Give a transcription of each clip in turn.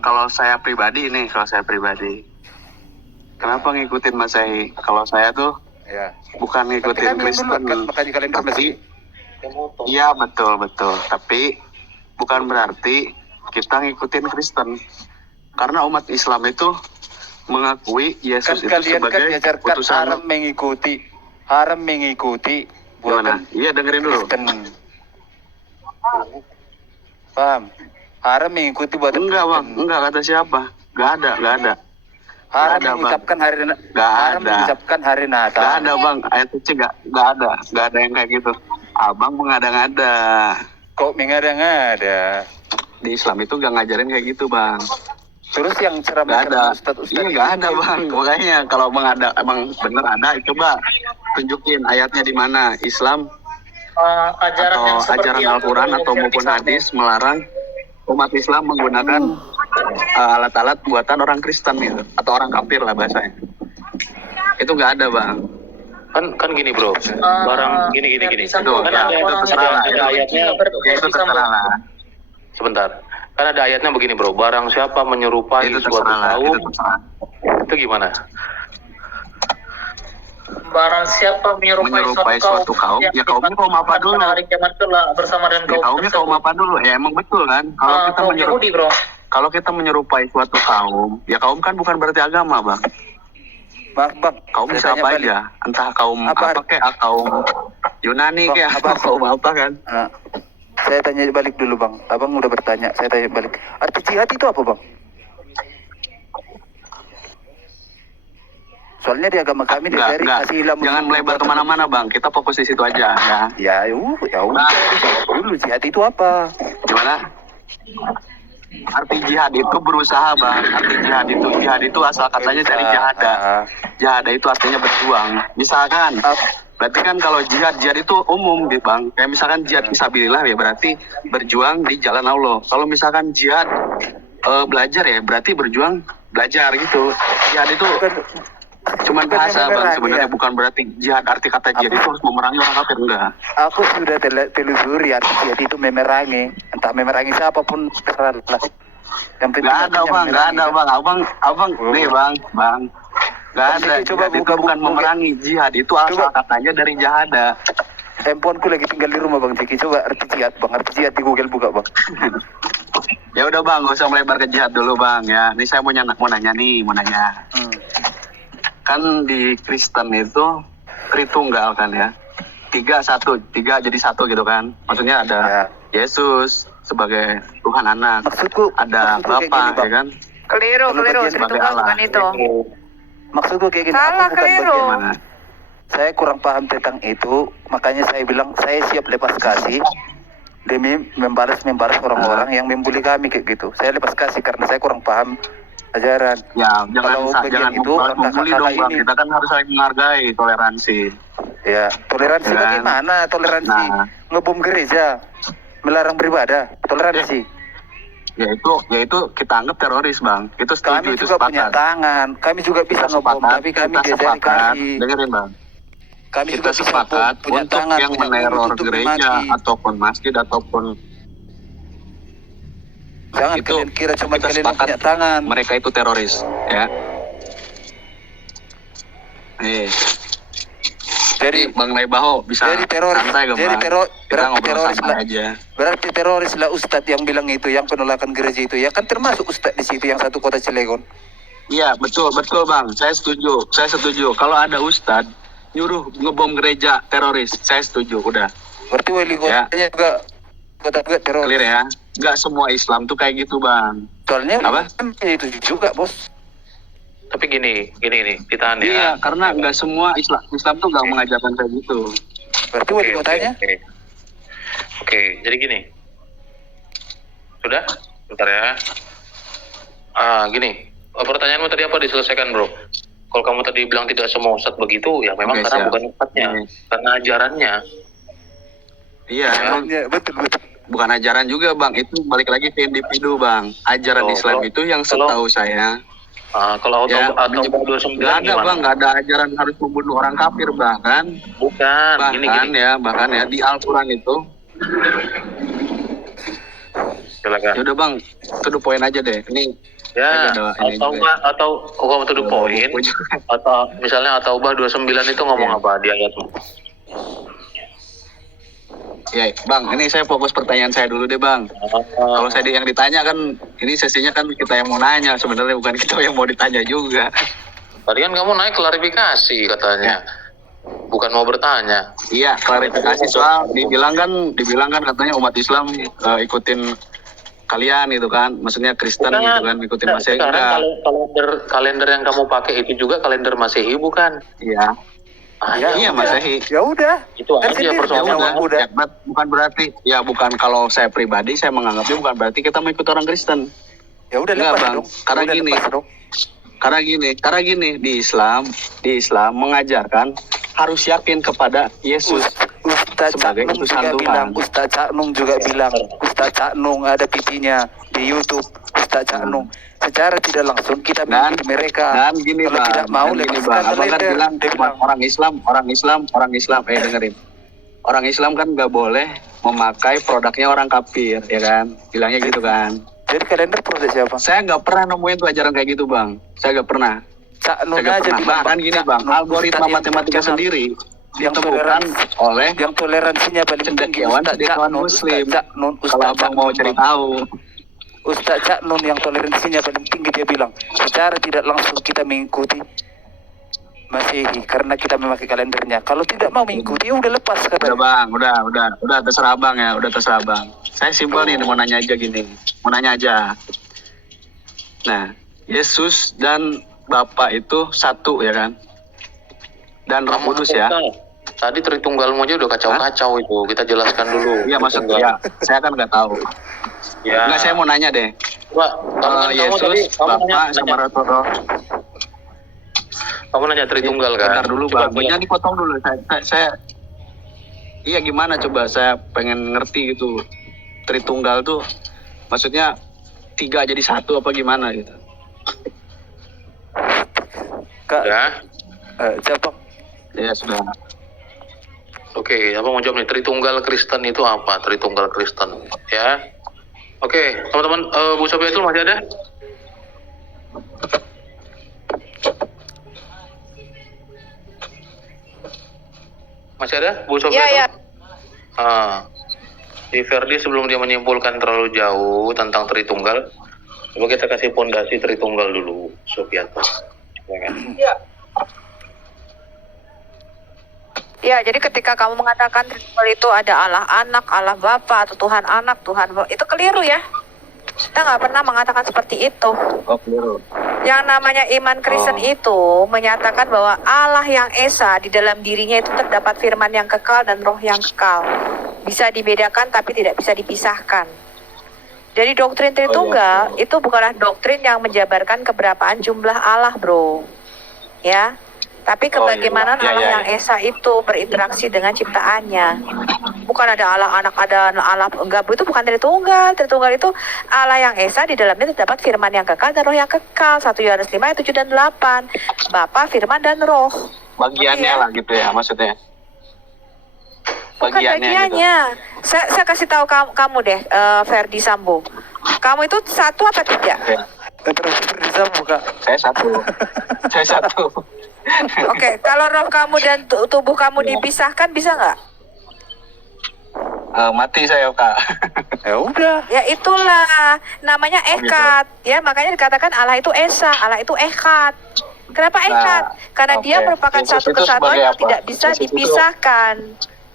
Kalau saya pribadi nih, kenapa ngikutin Masehi? Kalau saya tuh bukan ngikutin Kristen, tapi iya betul. Tapi bukan berarti kita ngikutin Kristen, karena umat Islam itu mengakui Yesus itu sebagai utusan. Haram mengikuti. Gimana? Iya, dengerin dulu. Kristen. Paham? Haram mengikuti buatan Enggak bang, Kristen. enggak kata siapa? Gak ada. Haram Gak ada, mengucapkan hari Gak Natal. Gak ada bang, ayat suci gak ada yang kayak gitu. Abang mengada-ngada. Kok mengada-ngada? Di Islam itu gak ngajarin kayak gitu bang. Terus yang ceramah Ustadz Iya gak ada bang, makanya kalau emang bener ada, coba tunjukin ayatnya di mana Islam ajaran Al-Quran atau maupun hadis melarang umat Islam menggunakan alat-alat buatan orang Kristen gitu, atau orang kafir lah bahasanya. Itu nggak ada bang. Kan gini bro, barang gini. Itu ada ayatnya. Itu terserah lah. Sebentar, kan ada ayatnya begini bro, barang siapa menyerupai suatu kaum, itu gimana? Barang siapa menyerupai suatu kaum, ya kaumnya kaum apa dulu? Hari kiamat kelak bersama dengan kaum kaumnya kaum apa dulu? Ya emang betul kan? Kalau kita menyerupai suatu kaum, ya kaum kan bukan berarti agama bang. Bang, kaum bisa apa aja, entah kaum apa kayak kaum Yunani kayak kaum apa kan? Saya tanya balik dulu bang, abang udah bertanya, saya tanya balik. Arti jihad itu apa bang? Soalnya di agama kami diajari kasih ilmu. Jangan melebar kemana-mana bang, kita fokus di situ aja ya. Ya udah. Dulu jihad itu apa? Gimana? Arti jihad itu berusaha bang. Jihad itu asal katanya dari jahada. Jahada itu artinya berjuang. Misalkan, berarti kan kalau jihad itu umum gitu bang. Kayak misalkan jihad fisabilillah ya berarti berjuang di jalan Allah. Kalau misalkan jihad belajar ya berarti berjuang belajar gitu. Jihad itu cuman bahasa bang sebenarnya, bukan berarti jihad, arti kata jihad itu harus memerangi orang kafir, enggak. Aku sudah telusuri arti jihad itu memerangi, entah memerangi siapapun terserah lah. Yang penting nggak ada bang, abang nih bang, nggak ada. Coba jihad itu bukan memerangi, jihad itu asal katanya dari jahada. Handphoneku lagi tinggal di rumah bang Ciki, coba arti jihad di Google buka bang. Ya udah bang, gak usah melebar ke jihad dulu bang ya. Ini saya mau nanya. Kan di Kristen itu Tritunggal kan ya, tiga jadi satu gitu kan, maksudnya ada Yesus sebagai Tuhan anak, ada Bapa ya kan. Keliru Tritunggal bukan itu. Maksudku kayak gini, salah, keliru. Saya kurang paham tentang itu, makanya saya bilang saya siap lepas kasih demi membalas orang-orang yang membuli kami kayak gitu. Saya lepas kasih karena saya kurang paham ajaran. Ya, jangan membuli dong bang. Kita kan harus saling menghargai, toleransi. Ya, toleransi bagaimana? Toleransi ngebom gereja, melarang beribadah, toleransi. Ya itu kita anggap teroris bang. Itu setuju, kami juga punya tangan, kami juga bisa ngebom, tapi kami diajari kasih. Dengerin bang. Kami kita juga sepakat punya untuk tangan, yang meneror gereja ataupun masjid ataupun jangan itu, kalian kira cuma kalian punya tangan. Mereka itu teroris, ya. Jadi Bang Laibaho bisa santai gak bang? Kita ngobrol santai aja. Berarti teroris lah Ustadz yang bilang itu, yang penolakan gereja itu, ya kan termasuk Ustadz di situ yang satu kota Cilegon. Iya betul bang, saya setuju. Kalau ada Ustadz nyuruh ngebom gereja teroris, saya setuju, udah. Berarti wali kotanya juga teroris. Clear ya? Nggak semua Islam tuh kayak gitu bang. Soalnya itu juga bos. Tapi gini, ditahan ya. Iya, karena nggak semua Islam tuh nggak mengajarkan kayak gitu. Berarti wali kotanya? Oke, jadi gini. Sudah? Bentar ya. Gini. Pertanyaanmu tadi apa diselesaikan bro? Kalau kamu tadi bilang tidak semua ustadz begitu, ya memang karena bukan ustadznya, karena ajarannya. Iya, emang betul. Bukan ajaran juga bang, itu balik lagi ke individu bang. Ajaran Islam itu yang setahu saya. Kalau ya, atau 29 nggak ada bang, nggak ada ajaran harus membunuh orang kafir bahkan. Bukan. Bahkan ya di Al-Quran itu Silakan. Ya udah bang, to the point aja deh. Ini Ya, atau hukum to the point, atau misalnya At-Taubah 29 itu ngomong apa di ayatmu? Ya bang, ini saya fokus pertanyaan saya dulu deh bang. Kalau saya yang ditanya kan, ini sesinya kan kita yang mau nanya sebenarnya, bukan kita yang mau ditanya juga. Tadi kan kamu naik klarifikasi katanya, bukan mau bertanya. Iya, klarifikasi soal dibilang kan katanya umat Islam ikutin kalian gitu kan, maksudnya Kristen gitu kan, ikutin Masehi. Sekarang kalender yang kamu pakai itu juga kalender Masehi bukan? Iya. Iya Masehi. Ya udah. Itu aja persoalannya. Ya, bukan berarti ya, bukan kalau saya pribadi saya menganggapnya bukan berarti kita mengikuti orang Kristen. Ya udah Enggak, lepas Bang. dong. Karena Udah gini. lepas dong. Karena gini di Islam mengajarkan harus yakin kepada Yesus Ustaz sebagai Cak Nung utusan juga Tuhan. bilang, Ustaz Cak Nung juga bilang, Ustaz Cak Nung ada pipinya di YouTube, Ustaz Cak Nung. Secara tidak langsung kita mengikuti mereka. Dan gini Kalau bang, tidak mau dan gini lepaskan bang, abang kan kalender. bilang Dia bilang, orang Islam, dengerin. Orang Islam kan nggak boleh memakai produknya orang kafir, ya kan? Bilangnya gitu kan. jadi kalender produk siapa? Saya nggak pernah nemuin tuh ajaran kayak gitu bang. Saya nggak pernah. Cak Nung Saya nggak aja pernah. bilang, Bahkan gini Cak bang, Nung, algoritma Ustaz yang matematika terkenal, sendiri yang ditemukan oleh yang toleransinya paling tinggi cendekiawan Ustaz Cak cendekiawan Nun, Muslim. Ustaz Cak Nun, Kalau Ustaz abang Cak mau Nun, cari Bang. tahu, Ustaz Cak Nun yang toleransinya paling tinggi dia bilang, secara tidak langsung kita mengikuti Masehi karena kita memakai kalendernya. Kalau tidak mau mengikuti, ya udah lepas udah katanya. bang, udah terserah abang ya, udah terserah abang. Saya simpel nih, mau nanya aja gini, mau nanya aja. Nah, Yesus dan Bapa itu satu ya kan? Dan Roh Kudus ya. Tadi Tritunggalmu aja udah kacau-kacau itu. Kita jelaskan dulu. Iya maksudnya, ya, saya kan nggak tahu. Ya. Enggak, saya mau nanya deh. Pak, Yesus, Bapa, sama Roh. Kamu nanya Tritunggal kan? Bentar dulu bang, jangan dipotong dulu. Saya iya gimana coba, saya pengen ngerti gitu. Tritunggal tuh maksudnya 3 jadi 1 apa gimana gitu. Kak, Ya. siapa? Ya sudah. Oke, apa mau jawab nih? Tritunggal Kristen itu apa? Tritunggal Kristen, ya. Oke, teman-teman, Bu Sofiatul masih ada? Masih ada, Bu Sofiatul? Iya, iya. Di Ferdi sebelum dia menyimpulkan terlalu jauh tentang Tritunggal, coba kita kasih fondasi Tritunggal dulu, Sofiatul. Ya kan? Ya, jadi ketika kamu mengatakan Tritunggal itu ada Allah Anak, Allah Bapa, atau Tuhan Anak, Tuhan Bapa, itu keliru ya. Kita nggak pernah mengatakan seperti itu. Oh keliru. Yang namanya iman Kristen itu menyatakan bahwa Allah yang Esa di dalam dirinya itu terdapat firman yang kekal dan roh yang kekal. Bisa dibedakan tapi tidak bisa dipisahkan. Jadi doktrin Tritunggal itu bukanlah doktrin yang menjabarkan keberapaan jumlah Allah, bro. Ya. Tapi kebagaimana Allah yang Esa itu berinteraksi dengan ciptaannya. Bukan ada Allah Anak, ada Allah enggak, itu bukan Tritunggal. Tritunggal itu Allah yang Esa, di dalamnya terdapat firman yang kekal dan roh yang kekal. 1 Yohanes 5 ayat 7 dan 8. Bapa, firman dan roh. Bagiannya lah gitu ya maksudnya. Bukan bagiannya. Gitu. Saya kasih tahu kamu deh, Ferdi Sambo. Kamu itu satu apa tidak? Ya. Terus Sambo, Kak. Saya satu. Saya satu. Oke, kalau roh kamu dan tubuh kamu dipisahkan bisa nggak? Mati saya kak. Ya udah. Ya itulah namanya ekat. Ya makanya dikatakan Allah itu Esa, Allah itu ekat. Kenapa ekat? Karena dia merupakan Yesus satu itu kesatuan sebagai yang apa? tidak bisa Yesus itu- dipisahkan.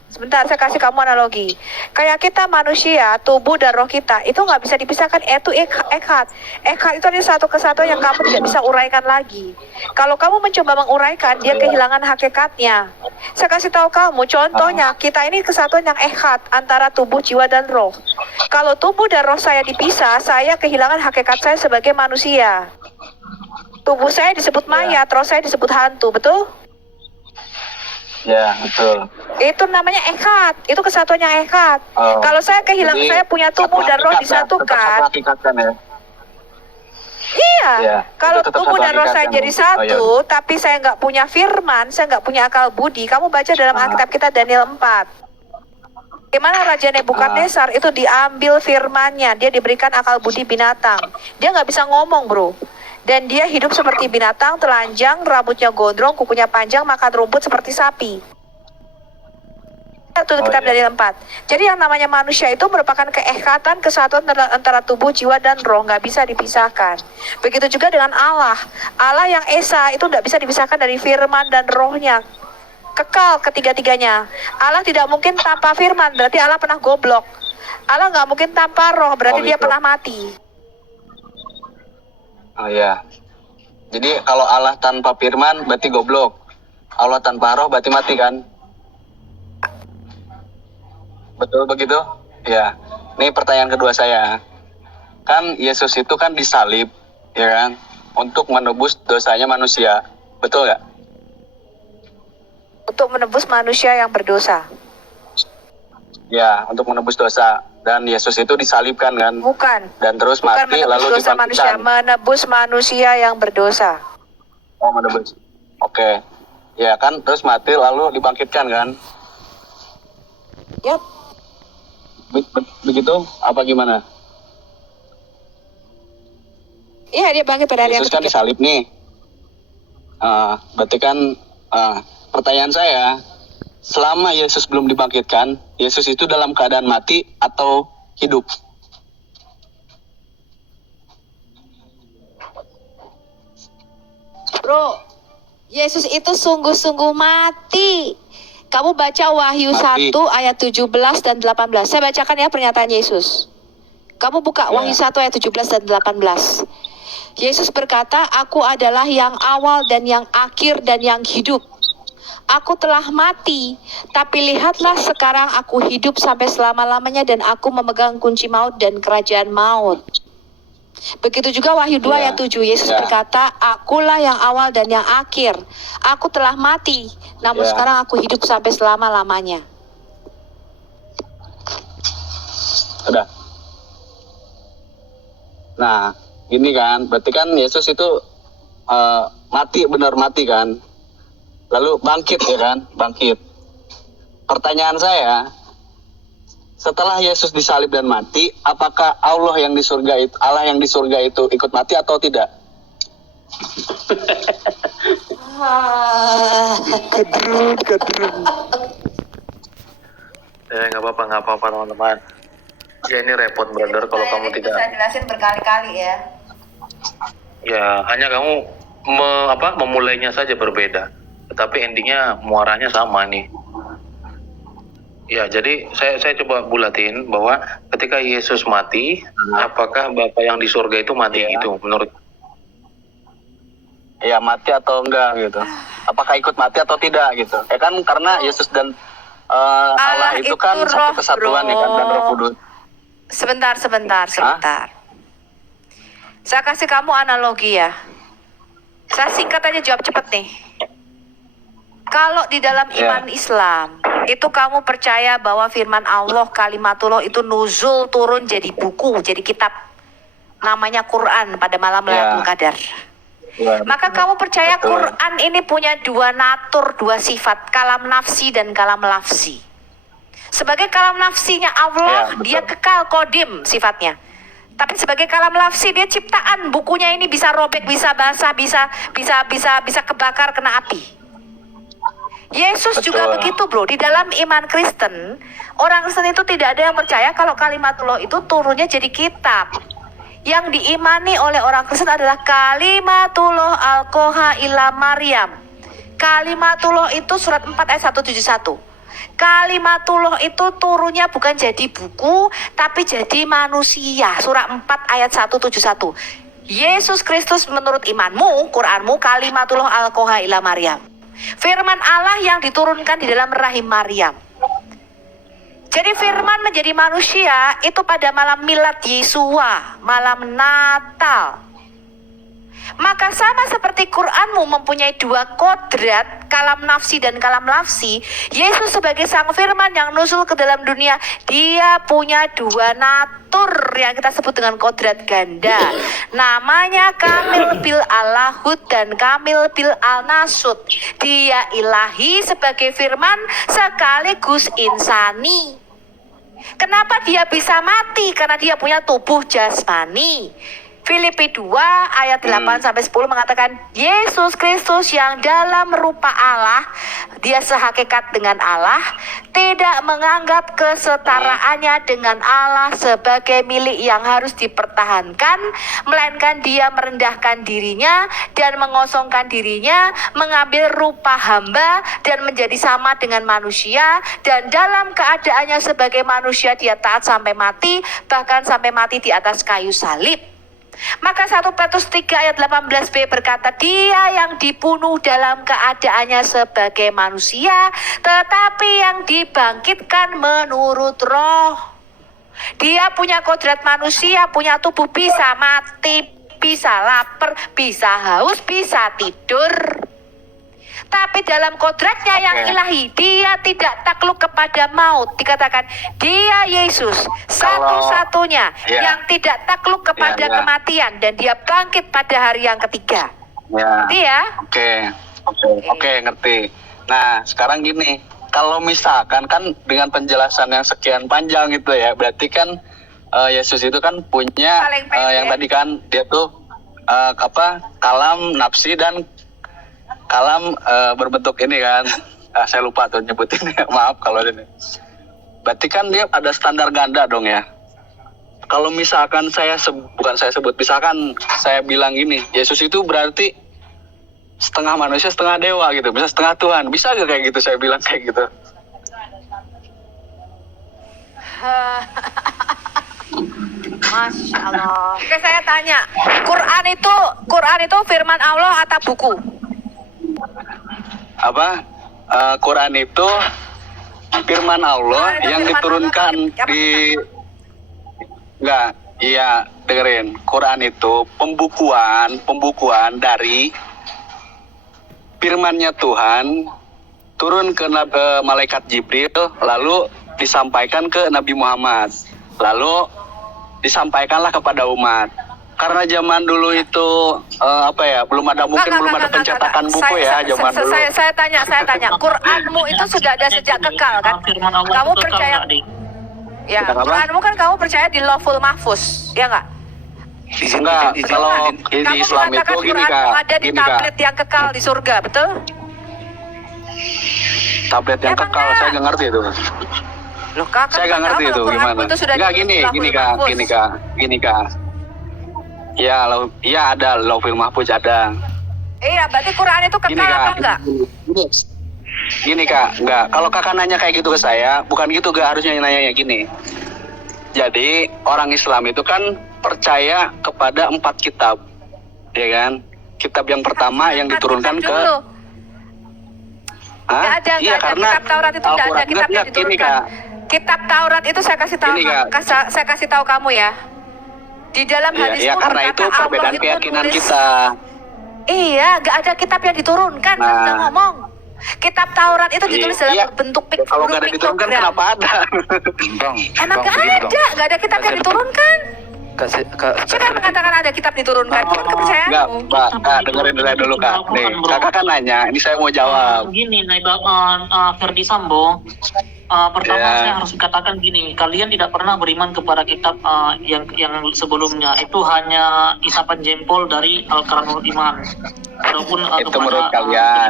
Sebentar, saya kasih kamu analogi. Kayak kita manusia, tubuh dan roh kita itu nggak bisa dipisahkan. Itu ekat. Ekat itu adalah satu kesatuan yang kamu tidak bisa uraikan lagi. Kalau kamu mencoba menguraikan, dia kehilangan hakikatnya. Saya kasih tahu kamu, contohnya kita ini kesatuan yang ekat antara tubuh, jiwa dan roh. Kalau tubuh dan roh saya dipisah, saya kehilangan hakikat saya sebagai manusia. Tubuh saya disebut mayat, roh saya disebut hantu, betul? Ya betul. Itu namanya ekat, itu kesatuan yang ekat. Oh. Kalau saya kehilangan, Jadi, saya punya tubuh satu dan roh hakikat ya, tetap disatukan. satu hakikat kan ya. Iya, Iya, kalau itu tetap tubuh satu dan roh hakikat saya kan. jadi Oh, satu, tapi saya nggak punya firman, saya nggak punya akal budi. Kamu baca dalam Alkitab kita Daniel 4. Bagaimana Raja Nebukadnezar itu diambil firmannya, dia diberikan akal budi binatang. Dia nggak bisa ngomong, bro. Dan dia hidup seperti binatang, telanjang, rambutnya gondrong, kukunya panjang, makan rumput seperti sapi. Itu kitab Daniel 4. Jadi yang namanya manusia itu merupakan keekatan, kesatuan antara tubuh, jiwa, dan roh, nggak bisa dipisahkan. Begitu juga dengan Allah. Allah yang Esa itu nggak bisa dipisahkan dari firman dan rohnya. Kekal ketiga-tiganya. Allah tidak mungkin tanpa firman, berarti Allah pernah goblok. Allah nggak mungkin tanpa roh, berarti dia pernah mati. Oh ya. Jadi kalau Allah tanpa firman berarti goblok. Allah tanpa roh berarti mati kan? Betul begitu? Ya. Ini pertanyaan kedua saya. Kan Yesus itu kan disalib, ya kan? Untuk menebus dosanya manusia. Betul nggak? Untuk menebus manusia yang berdosa. Ya, untuk menebus dosa. Dan Yesus itu disalibkan kan? Bukan. Dan terus Bukan mati menebus lalu dosa manusia, dibangkitkan. menebus manusia yang berdosa. Oh, menebus. Oke. Ya kan, terus mati lalu dibangkitkan kan? Yap. Begitu? Apa gimana? Iya, dia bangkit pada hari yang Yesus kan ketiga. disalib nih. Berarti kan pertanyaan saya, selama Yesus belum dibangkitkan, Yesus itu dalam keadaan mati atau hidup? Bro, Yesus itu sungguh-sungguh mati. Kamu baca Wahyu Mati. 1 ayat 17 dan 18. Saya bacakan ya pernyataan Yesus. Kamu buka Ya. Wahyu 1 ayat 17 dan 18. Yesus berkata, "Aku adalah yang awal dan yang akhir dan yang hidup. Aku telah mati, tapi lihatlah sekarang aku hidup sampai selama-lamanya dan aku memegang kunci maut dan kerajaan maut." Begitu juga Wahyu 2 Ya. ayat 7. Yesus Ya. berkata, "Akulah yang awal dan yang akhir. Aku telah mati, namun Ya. sekarang aku hidup sampai selama-lamanya." Udah. Nah, ini kan, berarti kan Yesus itu mati, benar mati kan? Lalu bangkit ya kan? Bangkit. Pertanyaan saya, setelah Yesus disalib dan mati, apakah Allah yang di surga itu ikut mati atau tidak? Nggak apa-apa teman-teman. Ya ini repot brother kalau kamu tidak. Saya jelasin berkali-kali ya. Ya hanya kamu memulainya saja berbeda, tetapi endingnya muaranya sama nih. Ya jadi saya coba bulatin bahwa ketika Yesus mati, apakah Bapa yang di surga itu mati Ya. gitu menurut? Ya mati atau enggak gitu? Apakah ikut mati atau tidak gitu? Ya kan karena Yesus dan Allah itu kan itu satu roh, kesatuan bro. ya kan, dan Roh Kudus. Sebentar. Saya kasih kamu analogi ya. Saya singkat aja jawab cepet nih. Kalau di dalam iman Islam, itu kamu percaya bahwa firman Allah kalimatullah itu nuzul turun jadi buku, jadi kitab. Namanya Quran pada malam Lailatul Qadar. Ya, Maka kamu percaya betul. Quran ini punya dua natur, dua sifat, kalam nafsi dan kalam lafsi. Sebagai kalam nafsinya Allah, Ya, betul. dia kekal kodim sifatnya. Tapi sebagai kalam lafsi dia ciptaan, bukunya ini bisa robek, bisa basah, bisa kebakar kena api. Yesus Betul. juga begitu, bro. Di dalam iman Kristen, orang Kristen itu tidak ada yang percaya kalau kalimatullah itu turunnya jadi kitab. Yang diimani oleh orang Kristen adalah kalimatullah al-qoha ila Maryam. Kalimatullah itu surat 4 ayat 171. Kalimatullah itu turunnya bukan jadi buku, tapi jadi manusia. Surah 4 ayat 171. Yesus Kristus menurut imanmu, Quranmu, kalimatullah al-qoha ila Maryam. Firman Allah yang diturunkan di dalam rahim Maryam. Jadi firman menjadi manusia itu pada malam milad Yesua, malam Natal. Maka sama seperti Quranmu mempunyai dua kodrat, kalam nafsi dan kalam lafsi, Yesus sebagai sang firman yang nusul ke dalam dunia, dia punya dua natur yang kita sebut dengan kodrat ganda. Namanya Kamil bil Allahud dan Kamil bil al-Nasud. Dia ilahi sebagai firman sekaligus insani. Kenapa dia bisa mati? Karena dia punya tubuh jasmani. Filipi 2 ayat 8 sampai 10 mengatakan Yesus Kristus yang dalam rupa Allah, dia sehakikat dengan Allah, tidak menganggap kesetaraannya dengan Allah sebagai milik yang harus dipertahankan, melainkan dia merendahkan dirinya dan mengosongkan dirinya, mengambil rupa hamba dan menjadi sama dengan manusia, dan dalam keadaannya sebagai manusia dia taat sampai mati, bahkan sampai mati di atas kayu salib. Maka 1 Petrus 3 ayat 18b berkata, dia yang dibunuh dalam keadaannya sebagai manusia, tetapi yang dibangkitkan menurut roh. Dia punya kodrat manusia, punya tubuh, bisa mati, bisa lapar, bisa haus, bisa tidur. Tapi dalam kodratnya yang ilahi, dia tidak takluk kepada maut. Dikatakan dia Yesus satu-satunya yang tidak takluk kepada kematian, dan dia bangkit pada hari yang ketiga. Ngerti ya? Oke, ngerti. Nah, sekarang gini, kalau misalkan kan dengan penjelasan yang sekian panjang itu ya, berarti kan Yesus itu kan punya yang tadi kan dia tuh kalam, nafsi, dan kalam berbentuk ini kan, saya lupa tuh nyebutin ya, maaf kalau ini. Berarti kan dia ada standar ganda dong ya. Kalau misalkan misalkan saya bilang gini, Yesus itu berarti setengah manusia setengah dewa gitu, bisa setengah Tuhan, bisa gak kayak gitu saya bilang kayak gitu? Masya Allah. Oke, saya tanya, Quran itu firman Allah atau buku? Quran itu firman Allah yang diturunkan dengerin. Quran itu pembukuan dari firman-Nya Tuhan turun ke malaikat Jibril, lalu disampaikan ke Nabi Muhammad, lalu disampaikanlah kepada umat. Karena zaman dulu itu belum ada pencetakan buku ya zaman dulu. Saya tanya, Quranmu itu sudah ada sejak kekal kan? Kamu percaya? Ya, Quranmu kan kamu percaya di Lauhul Mahfuz, ya nggak? Enggak, kalau di Islam itu gini Kak, ada di tablet yang kekal di surga, betul? Tablet yang kekal, saya nggak ngerti itu. Loh, Kak, saya nggak ngerti itu gimana. Enggak, gini Kak. Ya ada Lauhul Mahfuz ada. Iya, berarti Quran itu kekal apa enggak? Gini Kak, enggak. Kalau Kakak nanya kayak gitu ke saya, bukan gitu, gak harusnya nanya gini. Jadi orang Islam itu kan percaya kepada 4 kitab, ya kan? Kitab yang pertama yang diturunkan ke Nggak ada. Kitab Taurat itu nggak ada kitab yang diturunkan. Kitab Taurat itu saya kasih tahu kamu ya. Di dalam hadismu karena itu perbedaan keyakinan kita. Iya, nggak ada kitab yang diturunkan. Udah ngomong. Kitab Taurat itu ditulis dalam bentuk piktogram. Kalau nggak ada diturunkan, kenapa ada? Emang nggak ada kitab yang diturunkan. Siapa mengatakan ada kitab diturunkan? Itu kan kepercayaanmu. Enggak, Mbak, dengerin dulu Kak. Nih, Kakak kan nanya, ini saya mau jawab. Gini, Ferdi Sambo. Pertama saya harus katakan gini, kalian tidak pernah beriman kepada kitab yang sebelumnya. Itu hanya isapan jempol dari Al-Quranul Iman. Ataupun itu menurut kalian.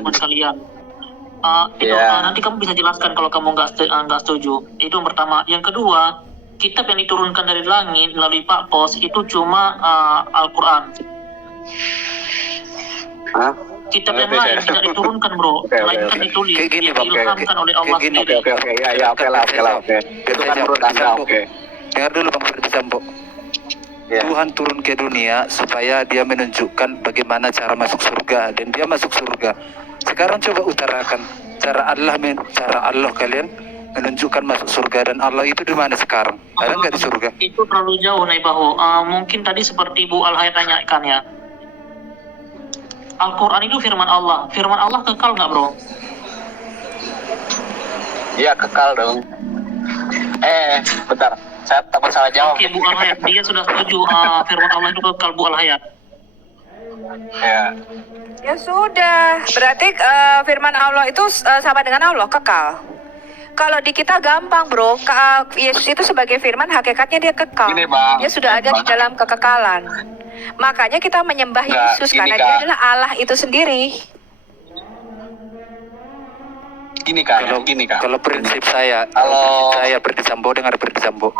Nanti kamu bisa jelaskan kalau kamu nggak setuju. Itu yang pertama. Yang kedua, kitab yang diturunkan dari langit melalui Pak Pos itu cuma Al-Quran. Kitab yang lain tidak diturunkan, bro. Melainkan ditulis, diilhamkan oleh Allah sendiri. Oke. Itu kan menurut Anda, oke. Dengar dulu Bang Ferdi Sambo. Tuhan turun ke dunia supaya dia menunjukkan bagaimana cara masuk surga, dan dia masuk surga. Sekarang coba utarakan cara Allah kalian menunjukkan masuk surga, dan Allah itu di mana sekarang? Ada nggak di surga? Itu terlalu jauh, Naibaho. Mungkin tadi seperti Bu Al-Hayat tanyakan ya. Al-Quran itu firman Allah. Firman Allah kekal nggak, bro? Iya, kekal dong. Bentar. Saya takut salah jawab. Oke, Bu Al-Hayat. Dia sudah setuju firman Allah itu kekal, Bu Al-Hayat. Ya sudah. Berarti firman Allah itu sama dengan Allah, kekal. Kalau di kita gampang bro, Yesus itu sebagai firman hakikatnya dia kekal. Gini, Bang. Dia sudah ada di dalam kekekalan. Makanya kita menyembah Enggak, Yesus gini, karena dia Kak. adalah Allah itu sendiri. Gini Kak, gini Kak. Kalau prinsip saya, Ferdi Sambo, dengar Ferdi Sambo.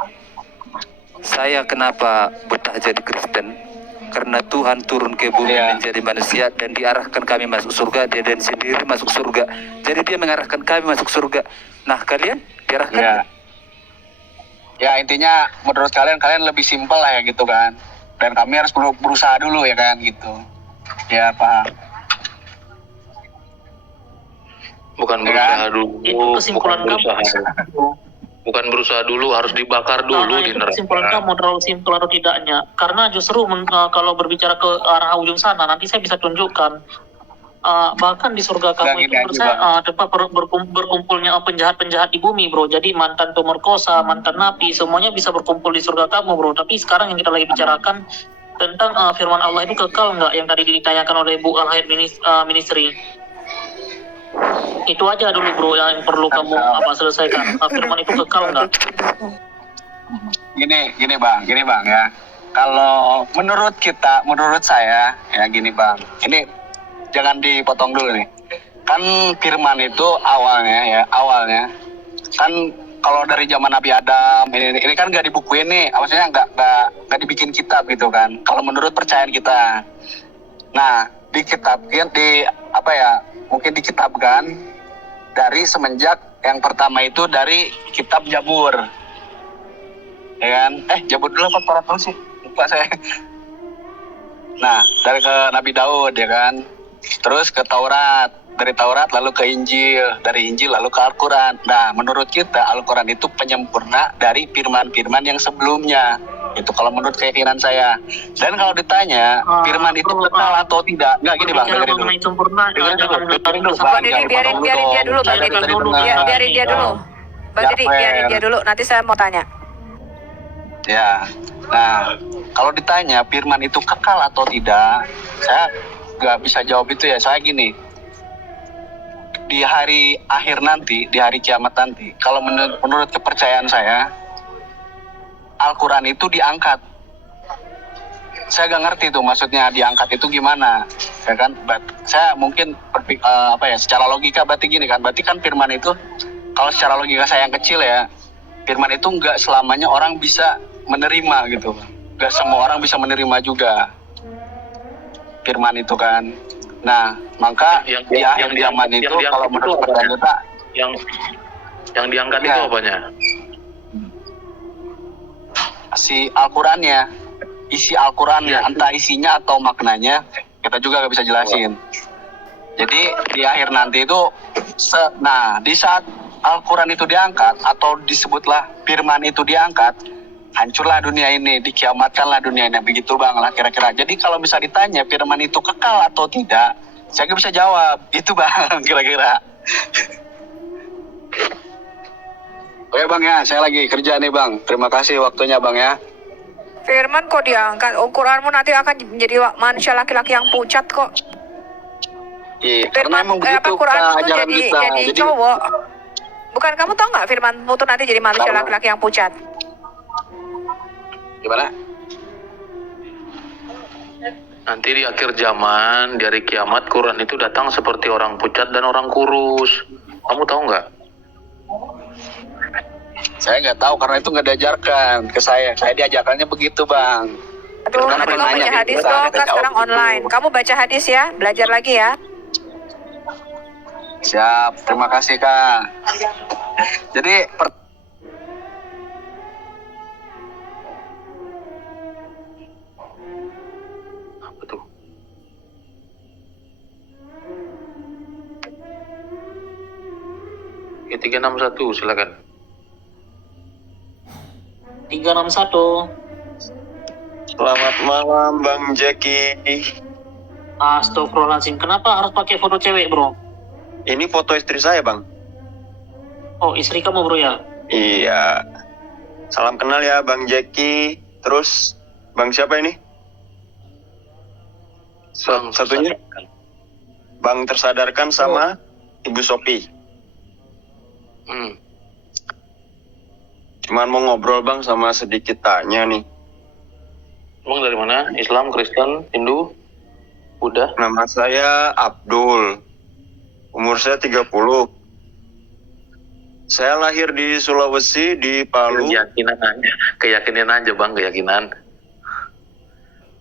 Saya kenapa betah jadi Kristen? Karena Tuhan turun ke bumi Iya. menjadi manusia dan diarahkan kami masuk surga. Dia dan sendiri masuk surga. Jadi dia mengarahkan kami masuk surga. Nah kalian diarahkan? Ya. Ya intinya menurut kalian lebih simpel lah ya gitu kan. Dan kami harus berusaha dulu ya kan gitu. Ya paham. Bukan Ya berusaha kan? dulu. Itu kesimpulan bukan berusaha. Bukan berusaha dulu, harus dibakar dulu di Itu kesimpulan neraka. kamu terlalu simpel atau tidaknya. Karena justru kalau berbicara ke arah ujung sana, nanti saya bisa tunjukkan. Bahkan di surga kamu itu gini menurut aja, saya tempat berkumpulnya penjahat-penjahat di bumi bro. Jadi mantan pemerkosa, mantan napi, semuanya bisa berkumpul di surga kamu bro. Tapi sekarang yang kita lagi bicarakan tentang firman Allah itu kekal nggak, yang tadi ditanyakan oleh Bu Al-Hayat Ministry. Itu aja dulu bro yang perlu kamu selesaikan. Firman itu kekal nggak? Gini bang ya. Kalau menurut saya ya gini bang. Ini jangan dipotong dulu nih. Kan firman itu awalnya kan kalau dari zaman Nabi Adam ini kan nggak dibukuin nih, maksudnya nggak dibikin kitab gitu kan. Kalau menurut percayaan kita, nah mungkin dikitabkan dari semenjak yang pertama itu dari kitab Jabur, ya kan? Jabur dulu apa Torat dulu sih? Lupa saya. Nah dari ke Nabi Daud ya kan, terus ke Taurat, dari Taurat lalu ke Injil, dari Injil lalu ke Al-Quran. Nah menurut kita Al-Quran itu penyempurna dari firman-firman yang sebelumnya. Itu kalau menurut keyakinan saya. Dan kalau ditanya firman itu kekal atau tidak, nggak gini bang, dengerin dulu. Dengerin dulu, Bang Didi, biarin dia dulu, Bang Didi. Biarin dia dulu. Bang Didi, biarin dia dulu. Nanti saya mau tanya. Ya, nah kalau ditanya firman itu kekal atau tidak, saya nggak bisa jawab itu ya. Saya gini, di hari akhir nanti, di hari kiamat nanti, kalau menurut kepercayaan saya, Al-Quran itu diangkat. Saya gak ngerti tuh maksudnya diangkat itu gimana, ya kan? Saya mungkin secara logika berarti gini kan, berarti kan firman itu, kalau secara logika saya yang kecil ya, firman itu nggak selamanya orang bisa menerima gitu, nggak semua orang bisa menerima juga firman itu kan. Nah maka di akhir zaman itu kalau menurut percayaan kita, yang diangkat itu apanya? Si Al-Qurannya, isi Al-Qurannya, entah isinya atau maknanya kita juga gak bisa jelasin. Jadi di akhir nanti itu di saat Al-Quran itu diangkat atau disebutlah firman itu diangkat, hancurlah dunia ini, dikiamatkanlah dunia ini, begitu bang lah kira-kira. Jadi kalau bisa ditanya firman itu kekal atau tidak, saya gak bisa jawab itu bang kira-kira. Oke bang ya, saya lagi kerja nih bang. Terima kasih waktunya bang ya. Firman kok diangkat, ukuranmu nanti akan menjadi manusia laki-laki yang pucat kok. Iya, karena emang begitu Quran itu ajaran kita. jadi cowok. Bukan kamu tahu nggak firmanmu tuh nanti jadi manusia laki-laki yang pucat? Gimana? Nanti di akhir zaman, di hari kiamat, Quran itu datang seperti orang pucat dan orang kurus. Kamu tahu nggak? Saya nggak tahu karena itu nggak diajarkan ke saya. Saya diajarkannya begitu bang. Aduh, Karena nanti kamu nanya baca gitu, hadis kita dong, kan jawab sekarang gitu. online. Kamu baca hadis ya, belajar lagi ya. Siap, terima kasih kak. Jadi Apa tuh? Ya, 361, silakan. 361. Selamat malam Bang Jeki. Astagfirullahaladzim. Kenapa harus pakai foto cewek bro? Ini foto istri saya Bang. Oh istri kamu bro ya? Iya. Salam kenal ya Bang Jeki. Terus Bang siapa ini? Bang, Satunya Bang Tersadarkan sama Ibu Sopi. Cuman mau ngobrol bang sama sedikit tanya nih. Bang dari mana? Islam, Kristen, Hindu? Buddha? Nama saya Abdul. Umur saya 30. Saya lahir di Sulawesi, di Palu. Keyakinan aja. Keyakinan aja bang, keyakinan.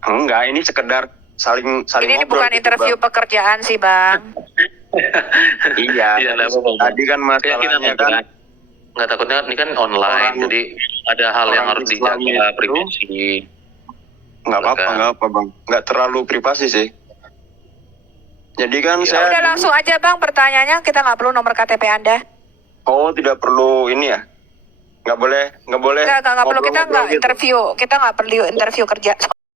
Enggak, ini sekedar saling Ini ngobrol bukan gitu, interview Bang. pekerjaan sih, Bang. Iya. Iya, ada apa, Bang? Tadi kan Keyakinan masalahnya aja. kan Nggak, takutnya ini kan online, Orang- jadi ada hal yang orang harus Islam dijaga itu- privasi. nggak apa-apa bang. Nggak terlalu privasi sih. Jadi kan Ya, saya Udah langsung aja, Bang, pertanyaannya. Kita nggak perlu nomor KTP Anda. tidak perlu ini ya. Nggak boleh. Nggak perlu. Kita ngobrol-ngobrol nggak gitu. interview. Kita nggak perlu interview kerja.